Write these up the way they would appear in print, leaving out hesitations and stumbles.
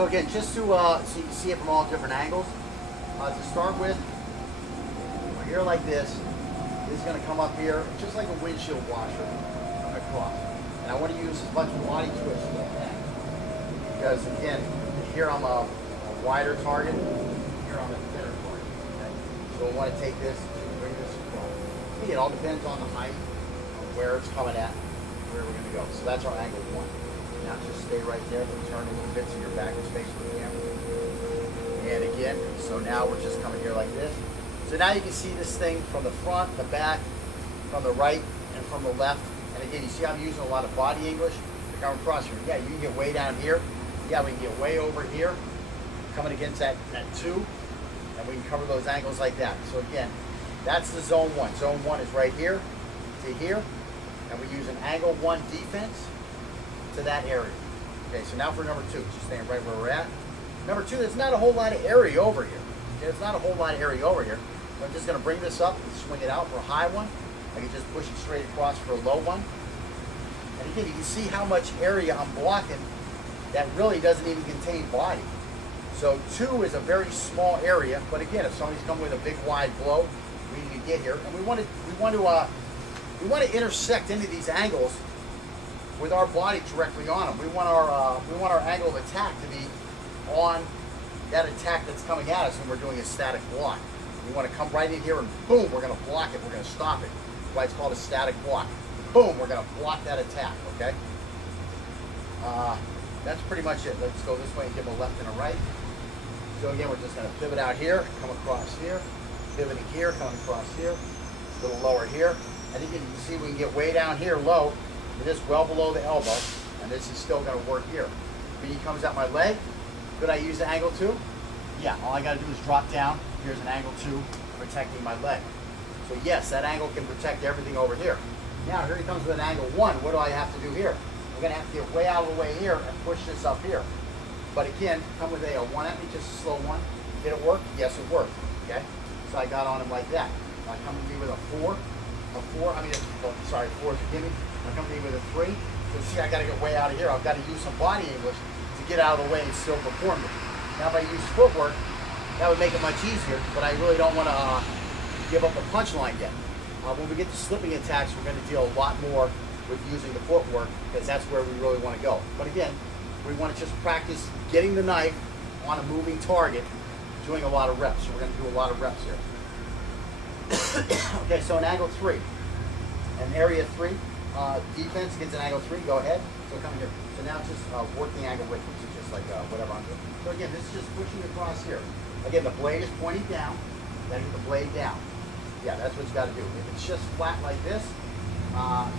So again, just to so you can see it from all different angles. To start with, we're here like this. This is going to come up here, just like a windshield washer coming across. And I want to use as much body twist as I can. Because again, here I'm a wider target, here I'm a thinner target. Okay? So we want to take this and bring this across. It all depends on the height, of where it's coming at, where we're going to go. So that's our angle one. Now just stay right there, but turn a little bit so your back is facing the camera. And again, so now we're just coming here like this. So now you can see this thing from the front, the back, from the right, and from the left. And again, you see I'm using a lot of body English to come across here. Yeah, you can get way down here. Yeah, we can get way over here, coming against that 2, and we can cover those angles like that. So again, that's the zone 1. Zone 1 is right here to here, and we use an angle 1 defense to that area. Okay, so now for number 2, just staying right where we're at. Number 2, there's not a whole lot of area over here. There's not a whole lot of area over here. So I'm just going to bring this up and swing it out for a high one. I can just push it straight across for a low one. And again, you can see how much area I'm blocking that really doesn't even contain body. So 2 is a very small area, but again, if somebody's coming with a big wide blow, we need to get here, and we want to intersect into these angles with our body directly on them. We want our angle of attack to be on that attack that's coming at us when we're doing a static block. We want to come right in here and boom, we're going to block it. We're going to stop it. That's why it's called a static block. Boom, we're going to block that attack. Okay. That's pretty much it. Let's go this way and give a left and a right. So again, we're just going to pivot out here, come across here, pivoting here, coming across here, a little lower here. And again, you can see we can get way down here low. It is well below the elbow, and this is still going to work here. B comes out my leg. Could I use the angle 2? Yeah, all I got to do is drop down. Here's an angle 2 protecting my leg. So yes, that angle can protect everything over here. Now here he comes with an angle 1. What do I have to do here? I'm going to have to get way out of the way here and push this up here. But again, come with a 1 at me, just a slow 1. Did it work? Yes, it worked. Okay, so I got on him like that. I come to me with a 4. 4 is a gimme. I come to me with a 3. So see, I got to get way out of here. I've got to use some body English to get out of the way and still perform it. Now if I use footwork, that would make it much easier, but I really don't want to give up the punchline yet. When we get to slipping attacks, we're going to deal a lot more with using the footwork, because that's where we really want to go. But again, we want to just practice getting the knife on a moving target, doing a lot of reps. So we're going to do a lot of reps here. Okay, so an angle 3, an area 3, defense against an angle 3, go ahead. So come here. So now just work the angle with me, so just like whatever I'm doing. So again, this is just pushing across here. Again, the blade is pointing down, then get the blade down. Yeah, that's what you got to do. If it's just flat like this,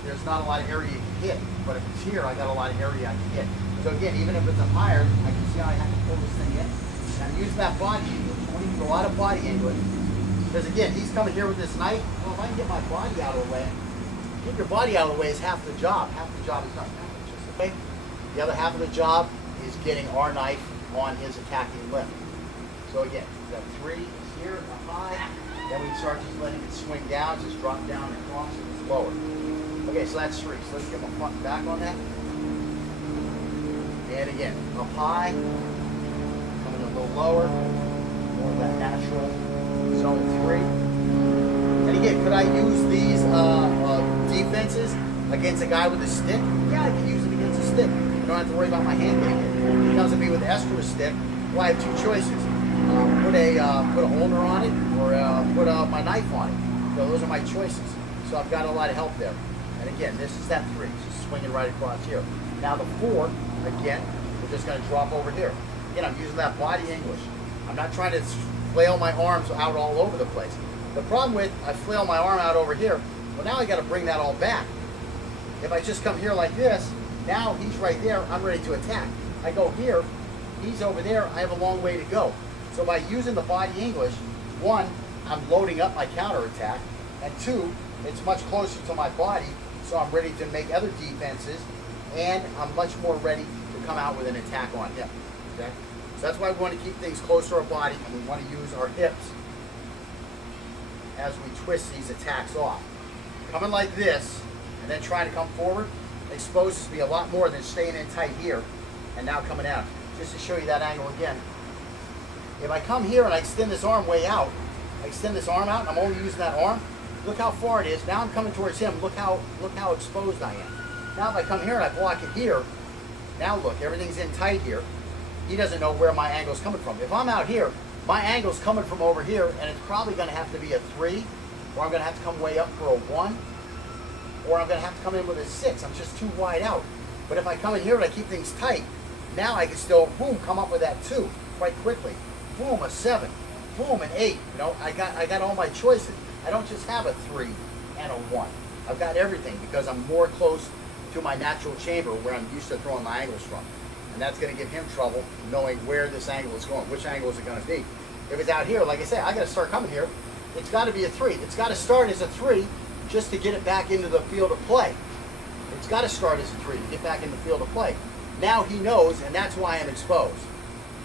there's not a lot of area you can hit. But if it's here, I got a lot of area I can hit. So again, even if it's up higher, I can see how I have to pull this thing in. And I'm using that body angle. I want to use a lot of body angle. Because again, he's coming here with this knife. Well, if I can get my body out of the way, get your body out of the way is half the job. Half the job is not just okay. The other half of the job is getting our knife on his attacking limb. So again, that 3 is here, the high. Then we start just letting it swing down, just drop down and across, and it's lower. Okay, so that's 3. So let's get my front and back on that. And again, up high, coming a little lower, more of that natural zone 3. And again, could I use these defenses against a guy with a stick? Yeah, I can use it against a stick. I don't have to worry about my hand getting hit. If he comes at me with an Eskrima stick, well, I have 2 choices. Put a holder on it, or put my knife on it. So those are my choices. So I've got a lot of help there. And again, this is that 3, just swinging right across here. Now the 4, again, we're just going to drop over here. Again, I'm using that body English. I'm not trying to flail my arms out all over the place. The problem with I flail my arm out over here, well, now I got to bring that all back. If I just come here like this, now he's right there, I'm ready to attack. I go here, he's over there, I have a long way to go. So by using the body English, 1, I'm loading up my counterattack, and 2, it's much closer to my body, so I'm ready to make other defenses, and I'm much more ready to come out with an attack on him. Okay? So that's why we want to keep things close to our body, and we want to use our hips as we twist these attacks off. Coming like this, and then trying to come forward, exposes me a lot more than staying in tight here, and now coming out. just to show you that angle again. If I come here and I extend this arm way out, I extend this arm out and I'm only using that arm, look how far it is. Now I'm coming towards him. Look how exposed I am. Now if I come here and I block it here, now look, everything's in tight here. He doesn't know where my angle's coming from. If I'm out here, my angle's coming from over here, and it's probably going to have to be a 3, or I'm going to have to come way up for a 1, or I'm going to have to come in with a 6. I'm just too wide out. But if I come in here and I keep things tight, now I can still, boom, come up with that 2 quite quickly. Boom, a 7. Boom, an 8. You know, I got all my choices. I don't just have a 3 and a 1. I've got everything because I'm more close to my natural chamber where I'm used to throwing my angles from. And that's going to give him trouble knowing where this angle is going. Which angle is it going to be? If it's out here, like I said, I got to start coming here. It's got to be a 3. It's got to start as a 3 just to get it back into the field of play. It's got to start as a 3 to get back in the field of play. Now he knows, and that's why I'm exposed.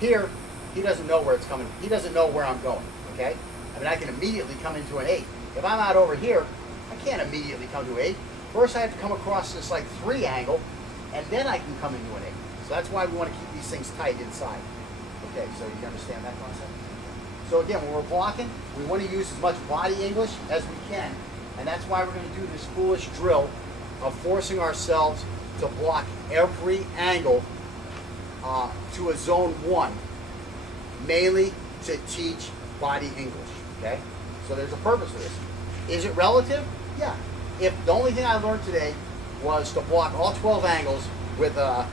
Here, he doesn't know where it's coming. He doesn't know where I'm going, okay? I mean, I can immediately come into an 8. If I'm out over here, I can't immediately come to an 8. First, I have to come across this like 3 angle, and then I can come into an 8. So that's why we want to keep these things tight inside. Okay, so you understand that concept? So again, when we're blocking, we want to use as much body English as we can. And that's why we're going to do this foolish drill of forcing ourselves to block every angle to a zone 1, mainly to teach body English, okay? So there's a purpose to this. Is it relative? Yeah. If the only thing I learned today was to block all 12 angles with a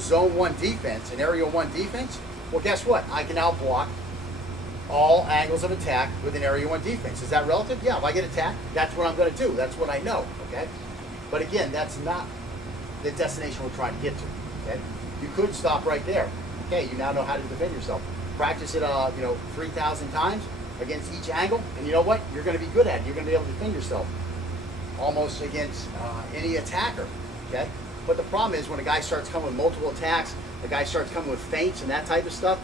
zone 1 defense, an area 1 defense, well, guess what? I can now block all angles of attack with an area 1 defense. Is that relative? Yeah, if I get attacked, that's what I'm going to do. That's what I know, okay? But again, that's not the destination we're trying to get to, okay? You could stop right there. Okay, you now know how to defend yourself. Practice it, 3,000 times against each angle, and you know what? You're going to be good at it. You're going to be able to defend yourself almost against any attacker, okay? But the problem is when a guy starts coming with multiple attacks, the guy starts coming with feints and that type of stuff,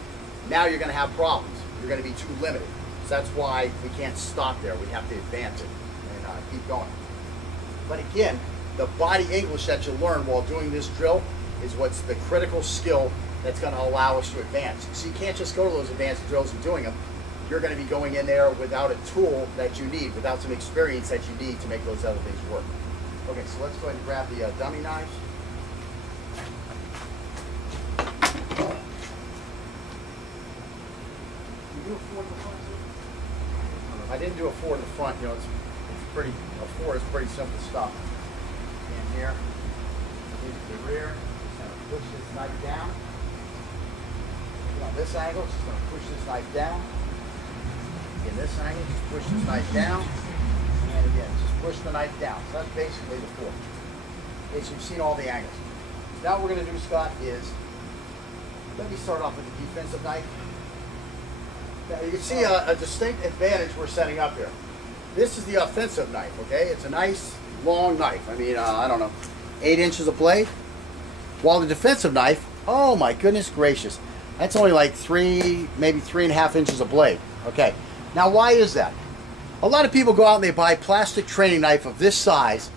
now you're going to have problems. You're going to be too limited. So that's why we can't stop there. We have to advance it and keep going. But again, the body English that you learn while doing this drill is what's the critical skill that's going to allow us to advance. So you can't just go to those advanced drills and doing them. You're going to be going in there without a tool that you need, without some experience that you need to make those other things work. Okay, so let's go ahead and grab the dummy knives. You do a 4 to the front too? If I didn't do a 4 to the front, you know, it's pretty, a 4 is pretty simple stuff. In here, into the rear, just going to push this knife down. On this angle, just going to push this knife down. In this angle, just push this knife down. And again, just push the knife down. So that's basically the 4. Okay, so you've seen all the angles. Now what we're going to do, Scott, is let me start off with the defensive knife. Now you can see a distinct advantage we're setting up here. This is the offensive knife, okay? It's a nice long knife. I mean, I don't know, 8 inches of blade. While the defensive knife, oh my goodness gracious, that's only like 3, maybe 3.5 inches of blade. Okay, now why is that? A lot of people go out and they buy plastic training knife of this size,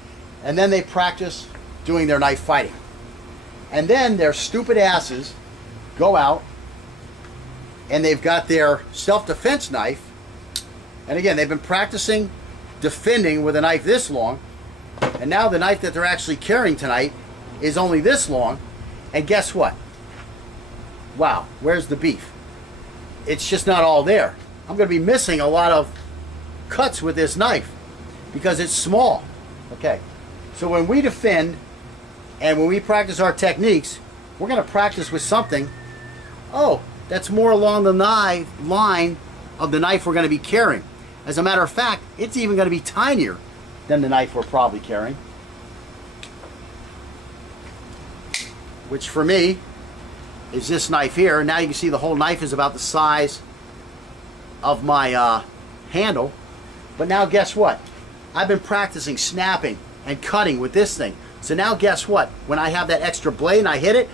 and then they practice doing their knife fighting. And then their stupid asses go out and they've got their self-defense knife, and again, they've been practicing defending with a knife this long, and now the knife that they're actually carrying tonight is only this long, and guess what? Wow, where's the beef? It's just not all there. I'm going to be missing a lot of cuts with this knife because it's small. Okay, so when we defend and when we practice our techniques, we're going to practice with something, that's more along the line of the knife we're going to be carrying. As a matter of fact, it's even going to be tinier than the knife we're probably carrying. Which for me is this knife here. Now you can see the whole knife is about the size of my handle. But now guess what? I've been practicing snapping and cutting with this thing. So now guess what? When I have that extra blade and I hit it,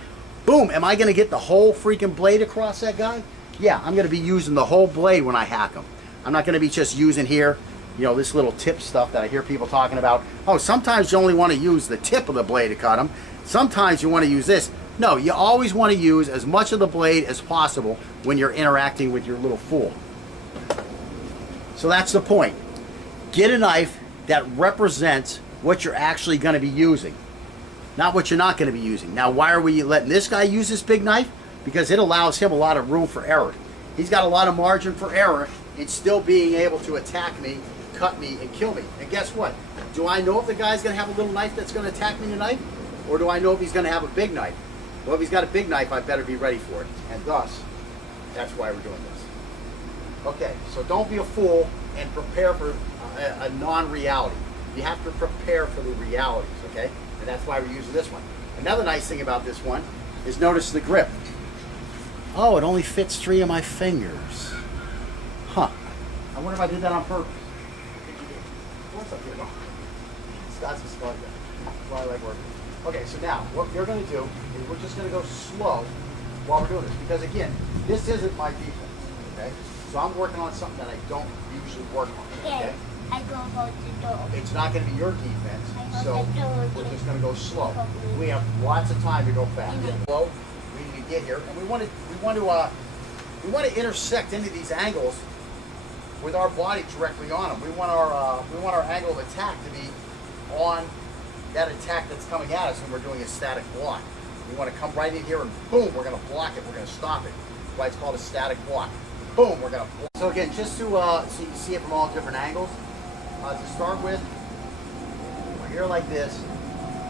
boom, am I going to get the whole freaking blade across that guy? Yeah, I'm going to be using the whole blade when I hack him. I'm not going to be just using here, you know, this little tip stuff that I hear people talking about. Oh, sometimes you only want to use the tip of the blade to cut them. Sometimes you want to use this. No, you always want to use as much of the blade as possible when you're interacting with your little fool. So that's the point. Get a knife that represents what you're actually going to be using, not what you're not going to be using. Now, why are we letting this guy use this big knife? Because it allows him a lot of room for error. He's got a lot of margin for error in still being able to attack me, cut me, and kill me. And guess what? Do I know if the guy's going to have a little knife that's going to attack me tonight? Or do I know if he's going to have a big knife? Well, if he's got a big knife, I better be ready for it. And thus, that's why we're doing this. Okay, so don't be a fool and prepare for a non-reality. You have to prepare for the realities, okay? And that's why we're using this one. Another nice thing about this one is notice the grip. Oh, it only fits 3 of my fingers. Huh. I wonder if I did that on purpose. What's up here? Scott's a smart guy. That's why I like working. Okay, so now what you're going to do is we're just going to go slow while we're doing this. Because again, this isn't my defense, okay? So I'm working on something that I don't usually work on, okay? I go hold the door. It's not going to be your defense, so we're just going to go slow. We have lots of time to go fast. Slow, we need to get here, and we want to intersect into these angles with our body directly on them. We want our angle of attack to be on that attack that's coming at us when we're doing a static block. We want to come right in here and boom, we're going to block it. We're going to stop it. That's why it's called a static block. Boom, we're going to block. So again, just to so you can see it from all different angles. To start with, we're here like this.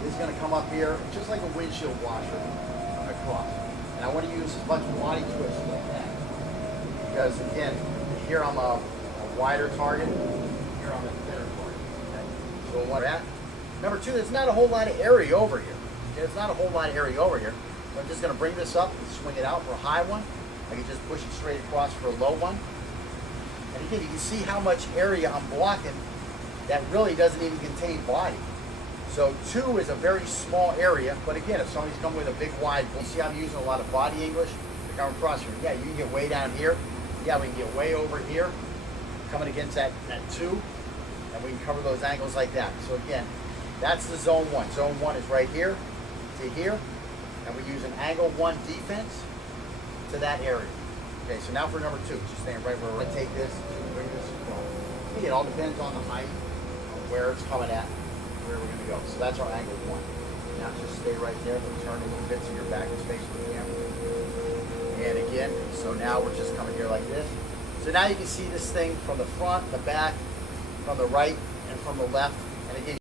This is going to come up here, just like a windshield washer across. And I want to use as much body twist like that. Because again, here I'm a wider target, here I'm a thinner target. Okay? So what that? Number two, there's not a whole lot of area over here. Okay? There's not a whole lot of area over here. So I'm just going to bring this up and swing it out for a high one. I can just push it straight across for a low one. And again, you can see how much area I'm blocking that really doesn't even contain body. So 2 is a very small area, but again, if somebody's coming with a big wide, you see I'm using a lot of body English to come across here. Yeah, you can get way down here. Yeah, we can get way over here, coming against that 2, and we can cover those angles like that. So again, that's the zone 1. Zone 1 is right here to here, and we use an angle 1 defense to that area. Okay, so now for number 2, just staying right where we're going to take this, bring this across. It all depends on the height, on where it's coming at, where we're going to go. So that's our angle 1. Now just stay right there, but turn a little bit so your back is facing the camera. And again, so now we're just coming here like this. So now you can see this thing from the front, the back, from the right, and from the left. And again,